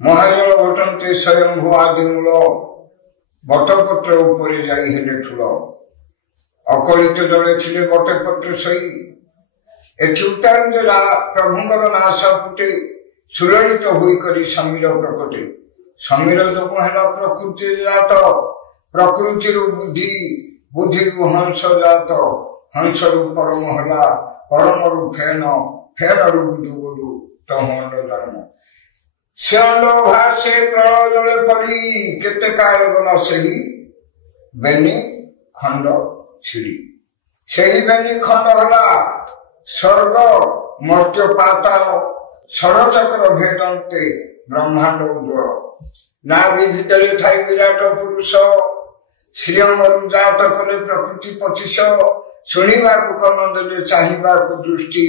महाजल घटंते स्वयंभू आदि मूल बटपत्र उपरे जाई हेले ठूल अकलित जड़े छिले बटपत्र सही एठुटार प्रभुंकर नाश फुटे सुललित होई समीर प्रकटे समीर जब है प्रकृति जात प्रकृति बुद्धि बुद्धि हंस जात हंस परम है परम रु फेन फेन रु बुधु बुधु तहंड जन्म श्यालो भाषे प्रलय जले पड़ी केते काल गला सही बेनी खंड छिड़ी सही बेनी खंड हला स्वर्ग मर्त्य पाताल षड़चक्र भेदंते ब्रह्मांड उद्र नाभि भितरे थाई विराट पुरुष श्रीअंगरु जात कले प्रकृति 25 शुणिबा को कर्ण देले चाहिबा को दृष्टि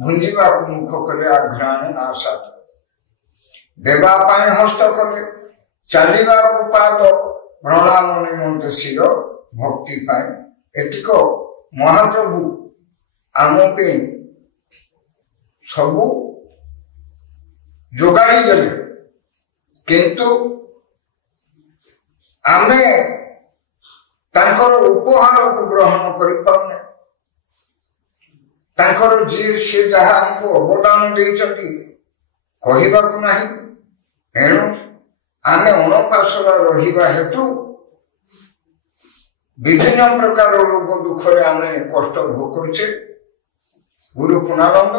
भुंजिबा को मुख कले आघ्राण नाशात देवा पाए हस्त कले चलवा को पाद प्रणाम निमंत शिर भक्ति पाए एतिक महाप्रभु आम पे सबू जोगाड़ी देले किंतु आमे तांकर उपहार को ग्रहण करि पाउने तांकर जी से जहाँ हमको अवदान देइछथि कहिबाकु नाही एणु आमे अणपासरा रहिबा हेतु विभिन्न प्रकार रोग दुख आमे कष्ट भोग करछे गुरु पुनानंद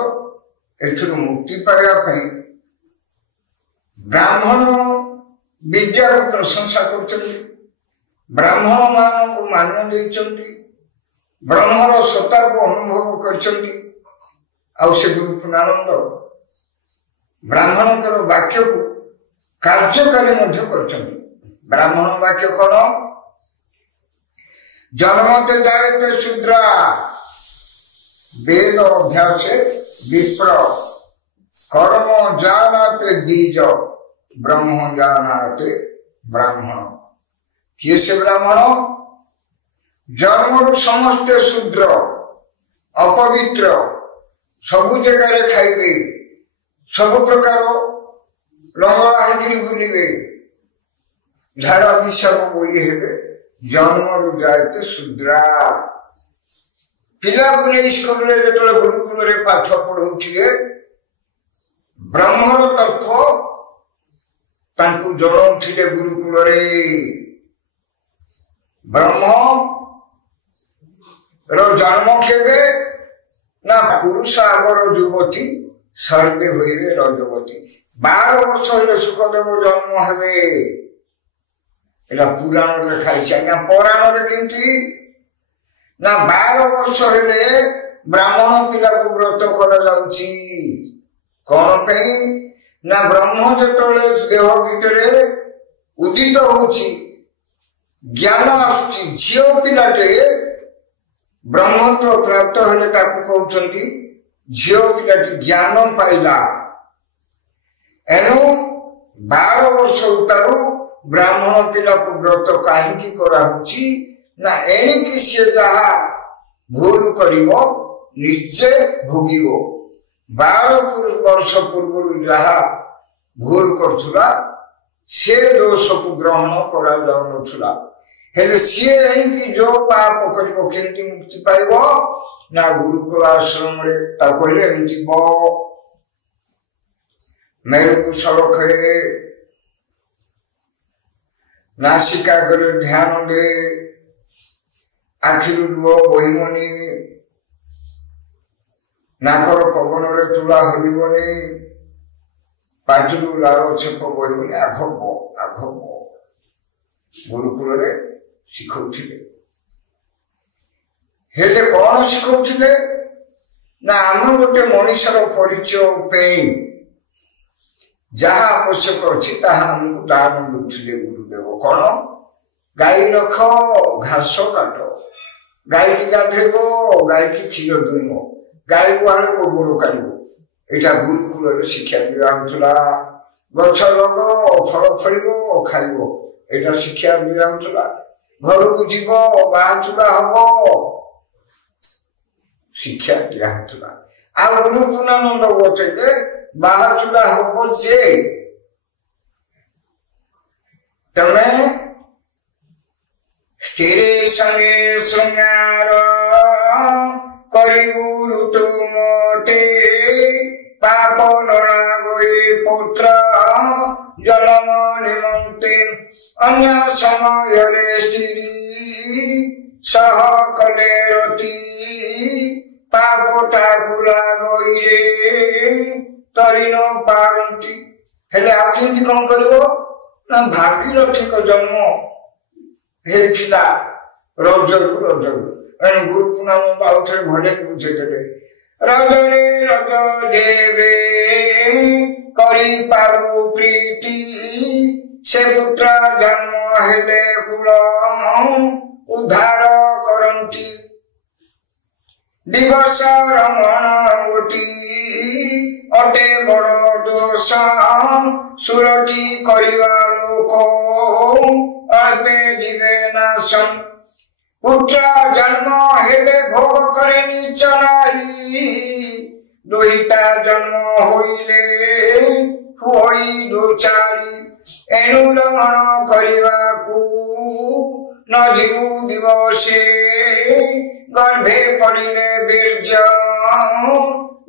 एथुरु मुक्ति पाइबा ब्राह्मण विद्या प्रशंसा करछन्ति ब्राह्मण मान को मान देइछन्ति ब्रह्मर सत्ता को अनुभव करछन्ति आउ से गुरु पुनानंद ब्राह्मण वाक्य को कार्यकारी ब्राह्मण वाक्य कौन जन्मते जायते शूद्रा वेद अभ्यास विप्र कर्म जानाते द्विज ब्रह्म जानाते ब्राह्मण किए से ब्राह्मण जन्म समस्ते शूद्र अपवित्र सबु जगह खाइबे सब प्रकार लंगड़ा बुलवे झाड़ा विषम बोली हेबे जन्म जायते शूद्रा पिला को स्कूल गुरुकुल पाठ पढ़े ब्रह्मर तत्व जन थे गुरुकुल ब्रह्म जन्म केवे ना पुरुष आगर युवती सर्वे हुए रजवती 12 वर्ष हेले सुखदेव जन्म हेबे एला पुराण लिखाई पौराण केमती ना 12 वर्ष हेले ब्राह्मण पिला को व्रत कर कौन पे ना ब्रह्म जेतले देह भितरे उदित होची ज्ञान आसुची झियो पिलाटे ब्रह्मत्व प्राप्त हेले ताकू कहउछन्ती झियो पिलाटी ज्ञान पाइला एनु 12 वर्ष उतारू ब्राह्मण पिला को व्रत कहीं कराउची ना एणिकी से जहा भूल करिवो निजे भोगिवो 12 वर्ष पूर्व जहा भूल करथुला से दोष को ग्रहण करा जाउनथुला हेले सी एणिकी जो पाप करिवो केमती मुक्ति पाइबो ना गुरुकुल आश्रम रे ता कहले एमती बो मेरे को सड़खे नासिका करे ध्यान दे आखिर लुह बहिबनी नाकर पवन रे तुला हलिबनी पाटिलु लार छेप बहिबनी आघब गुरुकुल रे शिखौथिले हेले कौन शिखौथिले ना आम गोटे मनीषर परिचय पे ଯାହା ଆବଶ୍ୟକ ଅଛି ତାହା ଆମକୁ ଦାନ ଦେଉଥିଲେ ଗୁରୁଦେବ। କଣ? ଗାଈ ରଖ, ଘାସ କାଟ, ଗାଈକି ଗାଧେଇବ, ଗାଈକି କ୍ଷୀର ଦୁଇଁବ, ଗାଈ ଗୁହାଳ ଗୋବର କାଢିବ। ଏଇଟା ଗୁରୁକୁଳରେ ଶିକ୍ଷା ଦିଆହଉଥିଲା। ଗଛ ଲଗ, ଫଳ ଫଳିବ, ଖାଇବ, ଏଇଟା ଶିକ୍ଷା ଦିଆହଉଥିଲା। ଘରକୁ ଯିବ, ବାହାଚୁରା ହବ, ଶିକ୍ଷା ଦିଆହଉଥିଲା। ଆଉ ଗୁରୁ ପୂର୍ଣ୍ଣାନନ୍ଦ ବତେଇଲେ ବାହାଚୁରା ହବ ଯେ ତମେ ସ୍ଥିର ସଙ୍ଗେ ଶୃଙ୍ଗାର କରିବୁ ଋତୁ ମୋଟେ, ପାପ ନଳା ଗଇ ପୁତ୍ର ଜନ୍ମ ନିମନ୍ତେ, ଅନ୍ୟ ସମୟରେ ସ୍ତ୍ରୀ ସହ କଲେ ରତି, ପାପଟା ଗୁଲା ଗଇରେ ତରି ନ ପାରନ୍ତି। ହେଲେ ଆଉ କେମିତି କଣ କରିବ ନା ଭାଗୀରଥିଙ୍କ ଜନ୍ମ ହେଇଥିଲା ରଜକୁ। ଏଣୁ ଗୁରୁ ପୂର୍ଣ୍ଣାନନ୍ଦ ଆଉ ଥରେ ଭଲେ ବୁଝେଇଦେଲେ। ରଜରେ ରଜ ଯେବେ କରିପାରୁ ପ୍ରୀତି, ସେ ପୁତ୍ର ଜନ୍ମ ହେଲେ କୁଳ ଉଦ୍ଧାର କରନ୍ତି। ଦିବସ ରମଣ ଗୋଟି ଅଟେ ବଡ଼ ଦୋଷ, ସୁରଟି କରିବା ଲୋକ ଅଳ୍ପେ ଯିବେ ନାଶ। ପୁତ୍ର ଜନ୍ମ ହେଲେ ଭୋଗ করে ନିଚ ନାରୀ, ଦୁହିତା ଜନ୍ମ ହୋଇଲେ ହୋଇ ଦୋଚାରୀ। ଏଣୁ ରମଣ କରିବାକୁ ନ ଯିବୁ ଦିବସେ, ଗର୍ଭେ ପଡ଼ିଲେ ବୀର୍ଯ୍ୟ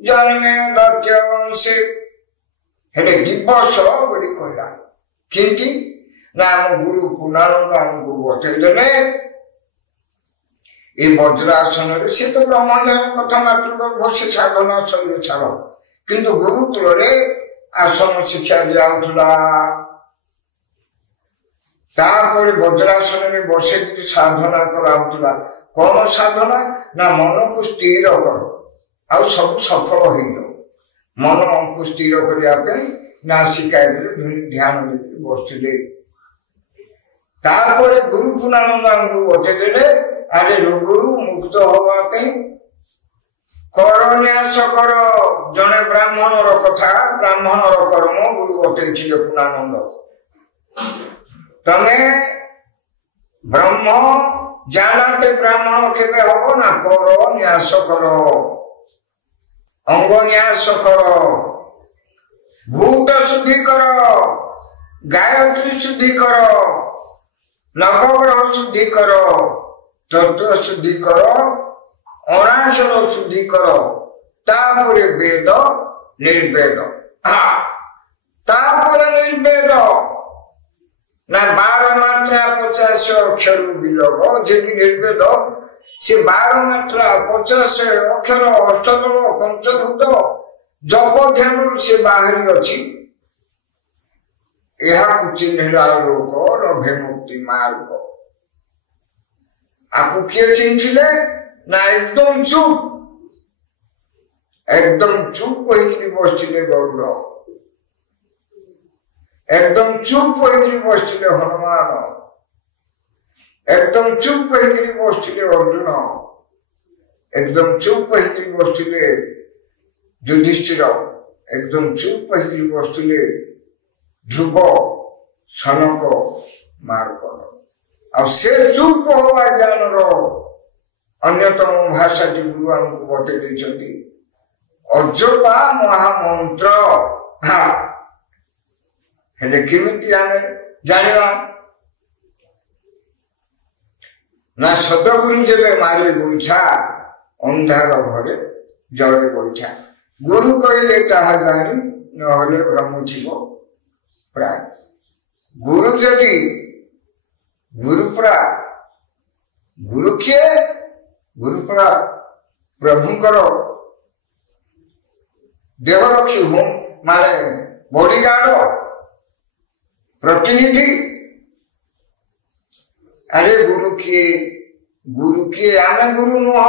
ଜନ୍ମେ ଦତ୍ୟଂଶେ। ହେଲେ ଦିବସ ବୋଲି କହିଲା କେମିତି ନା ଆମ ଗୁରୁ ପୂର୍ଣ୍ଣାନନ୍ଦ ଆମକୁ ବତେଇଦେଲେ। ଏ ବଜ୍ରାସନରେ ସେ ତ ବ୍ରହ୍ମଜ୍ଞାନ କଥା ମାତୃଗର୍ଭ ସେ ସାଧନା ଶରୀର ଛାଡ଼, କିନ୍ତୁ ଗୁରୁକୁଳରେ ଆସନ ଶିକ୍ଷା ଦିଆହଉଥିଲା। ତାପରେ ବଜ୍ରାସନରେ ବସେଇକି ସାଧନା କରାହଉଥିଲା। କଣ ସାଧନା ନା ମନକୁ ସ୍ଥିର କର, ଆଉ ସବୁ ସଫଳ ହେଇଯାଉ। ମନକୁ ସ୍ଥିର କରିବା ପାଇଁ ନାସିକାରେ ଧ୍ୟାନ ଦେଇକି ବସିଥିଲେ। ତାପରେ ଗୁରୁ ପୂର୍ଣ୍ଣାନନ୍ଦ ଆମକୁ ବତେଇଦେଲେ ଆରେ ରୋଗରୁ ମୁକ୍ତ ହବା ପାଇଁ କରନ୍ୟାସ କର। ଜଣେ ବ୍ରାହ୍ମଣର କଥା, ବ୍ରାହ୍ମଣର କର୍ମ ଗୁରୁ ବତେଇଥିଲେ ପୂର୍ଣ୍ଣାନନ୍ଦ। ତମେ ବ୍ରହ୍ମ ଜାଣତେ ବ୍ରାହ୍ମଣ କେବେ ହବ ନା କର ନ୍ୟାସ କର, ଅଙ୍ଗ ନ୍ୟାସ କର, ଭୂତ ଶୁଦ୍ଧି କର, ଗାୟତ୍ରୀ ଶୁଦ୍ଧି କର, ନବଗ୍ରହ ଶୁଦ୍ଧି କର, ତତ୍ତ୍ୱ ଶୁଦ୍ଧି କର, ଅଣାଚଳ ଶୁଦ୍ଧି କର, ତାପରେ ବେଦ ନିର୍ବେଦ। ତାପରେ ନିର୍ବେଦ ନା 12 ମାତ୍ରା 50 ଅକ୍ଷର ବିଲୋପ। ଯେକି ନିର୍ବେଦ ସେ 12 ମାତ୍ରା 50 ଅକ୍ଷର ଅଷ୍ଟଦଳ ପଞ୍ଚଭୂତ ଜପ ଧ୍ୟାନରୁ ସେ ବାହାରି ଅଛି। ଏହାକୁ ଚିହ୍ନିଲା ଲୋକ ରଭେ ମୁକ୍ତି ମାର୍ଗ। ଆକୁ କିଏ ଚିହ୍ନିଥିଲେ ନା ଏକଦମ ଚୁପ କହିକି ବସିଥିଲେ ଗରୁଡ଼, একদম চুপ করে বসছিলে হনুমান, একদম চুপ করে বসছিলে অর্জুন, একদম চুপ করে বসছিলে যুধিষ্ঠির, একদম চুপ করে বসছিলে ধ্রুব, সনক, মার্কଣ୍ଡ। ଆଉ ସେ ଚୁପ ହବା ଜ୍ଞାନର ଅନ୍ୟତମ ଭାଷାଟି ଗୁରୁ ଆମକୁ ବତେଇ ଦେଇଛନ୍ତି। ଅଜପା ମହାମନ୍ତ୍ର। ହେଲେ କେମିତି ଆମେ ଜାଣିବା ନା ସଦଗୁରୁ ଯେବେ ମାରେ ଗୋଇଠା, ଅନ୍ଧାର ଘରେ ଜଳେ ଗୋଇଠା। ଗୁରୁ କହିଲେ ତାହା ଜାଣି, ନହେଲେ ଭ୍ରମ ଥିବ ପ୍ରାୟ। ଗୁରୁ ଯଦି ଗୁରୁ କିଏ? ଗୁରୁ ପ୍ରଭୁଙ୍କର ଦେହରକ୍ଷୀ ମାନେ ବଡିଗାର୍ଡ, ପ୍ରତିନିଧି। ଆରେ ଗୁରୁ କିଏ? ଆମେ ଗୁରୁ ନୁହ,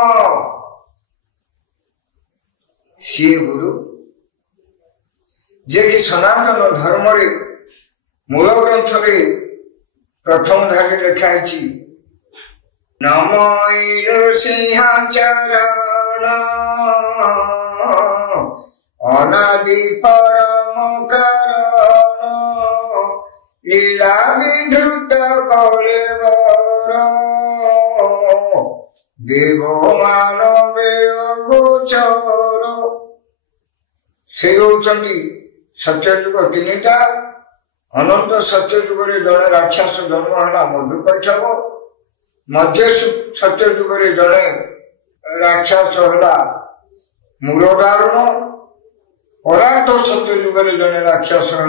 ସିଏ ଗୁରୁ। जे कि सनातन धर्म रे मूल ग्रंथ रे प्रथम धारे लिखा है नमो नृसिंहाचरण अनादि परम कारण लीला विधृत कलेवर देव मानवे गोचर से होती सत्ययुग तीनटा अनंत सत्ययुग जड़े राक्षस जन्म है मधुकैठव मध्य सत्ययुग जड़े राक्षस है मूलदारुण परांत सत्ययुग जड़े राक्षस है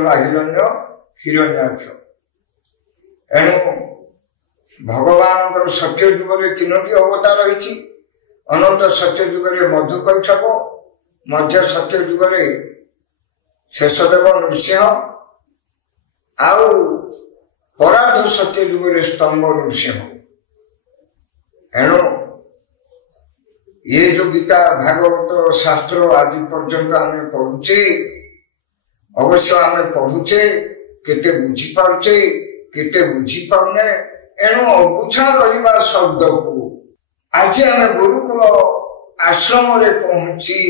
हिरण्याक्ष एणु भगवान सत्ययुग तीनोटी अवतार रही अनंत सत्ययुग मधुकैठव मध्य सत्ययुग शेषदेव नृसिंह आउ पराध सत्ययुग स्तंभ नृसिंह एणु ये जो गीता भागवत शास्त्र आदि पर्यंत आम पढ़ुचे अवश्य आम पढ़ुचे केते बुझी पारुचे केते बुझी पारुने एणु अबुझा रहिबा शब्द को आज आम गुरुकुल आश्रम रे पहुंची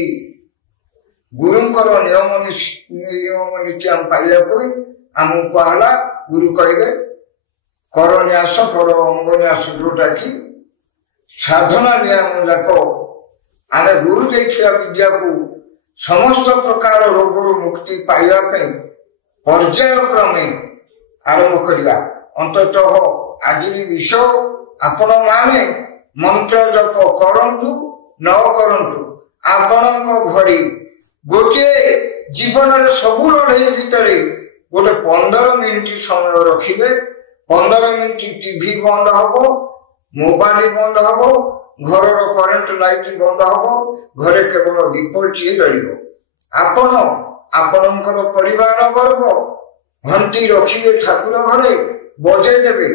गुरुंकर नियम नीति आम पालिया आमको कहला गुरु कहले कर न्यास कर अंग न्यास जोटा कि साधना नियम जाक आम गुरु देखा विद्या को समस्त प्रकार रोग मुक्ति पाइबा पर्याय क्रमे आरंभ करवा अंततः आज विषय आपण माने मंत्र जप करंतु न करंतु आपण घड़ी गोटे जीवन सबू लड़ाई भितर गोटे 15 मिनिट समय रखिए 15 मिनिट टीवी बंद हम मोबाइल बंद हम घर करेन्ट लाइट बंद हम घरे केवल दीपटी जल आपणकर परिवार वर्ग घंटी रखिए ठाकुर घरे बजे देवे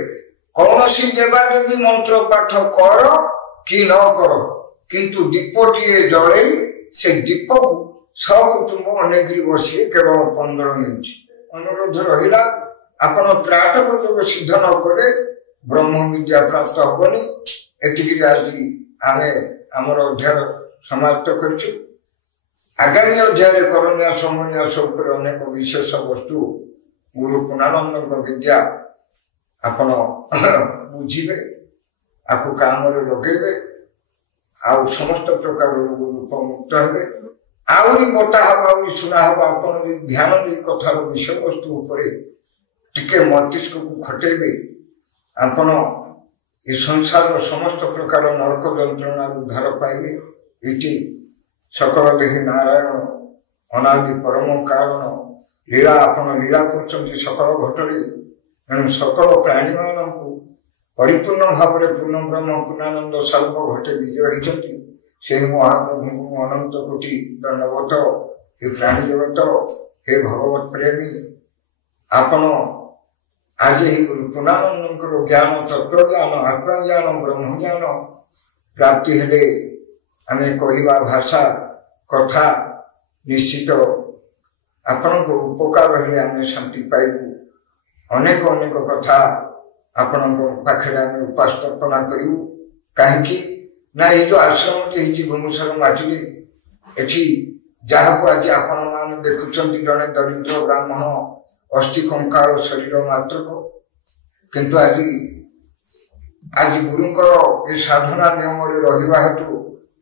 कौन सी देवादेवी मंत्र पाठ कर कि न कर किंतु दीपटी जड़े से दीप को सकुटुंब अनेक बसिए केवल 15 मिनिट अनुरोध रहा आपण त्राटक जो सिद्ध न करे ब्रह्म विद्या प्राप्त हबनी एतिक आज आम आमर अध्याय समाप्त करूँ आगामी अध्याय करनिया समन्यास अनेक विशेष वस्तु गुरु पूर्णानंद विद्या आपण बुझे आपको काम लगे आउ समस्त प्रकार रूप मुक्त हे आहरी बता हम आहरी सुना हम आप ध्यान दे कथार विषय वस्तु टिके मस्तिष्क को खटेबे आपण ये संसार समस्त प्रकार नरक जंत्रणा उद्धार पाइबे इति सकल देही नारायण अनादि परम कारण लीला आपण लीला कर सकल घटरे एणु सकल प्राणी मान परिपूर्ण भाव पूर्ण ब्रह्म पूर्णानंद सर्व घटे विजय होती से महाप्रभु अनंत कोटि दंडवत हे प्राणी जगत हे भगवत प्रेमी आपण आज ही गुरु पूर्णानंद ज्ञान तत्व ज्ञान आत्मज्ञान ब्रह्म ज्ञान प्राप्ति हेले आम कहवा भाषा कथा निश्चित आपण को उपकार हेले आम शांति पाइबू अनेक अनेक कथा आपण पाखे आम उपास्थापना करूँ कहीं ना ये जो आश्रम भुवनेश्वर माटी एठी जहाँ को आज आपण मान देखुं जड़े दरिद्र ब्राह्मण अस्थि कंकाल शरीर मात्र को किंतु आज गुरुंकर ये साधना नियम रहा हेतु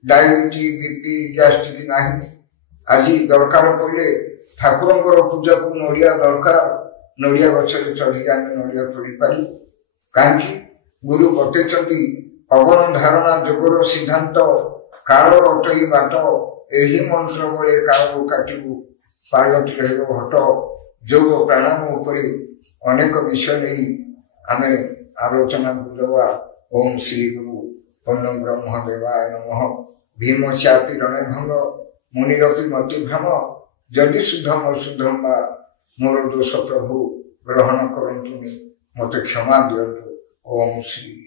डायबिटीज बीपी गैस्ट्रिक नहीं आज दरकार पड़े ठाकुर पूजा को नड़िया दरकार नड़िया गचरे चढ़ी आम नड़िया तोड़ी पारि कहीं गुरु बतई पवन धारणा जोगर सिद्धांत काल रटई बाट यही मंत्र बड़े काल को काटू पालट रट योग प्राणायाम उपरे अनेक विषय नहीं आम आलोचना बुझवा ओम श्री गुरु पूर्ण ब्रह्म देवाय नमः भीम चापी रण भंग मुनिरपी मतिभ्रम जदि शुद्धम अशुद्धम वा मोर दोष प्रभु ग्रहण करंतु मत क्षमा दियंतु ओम श्री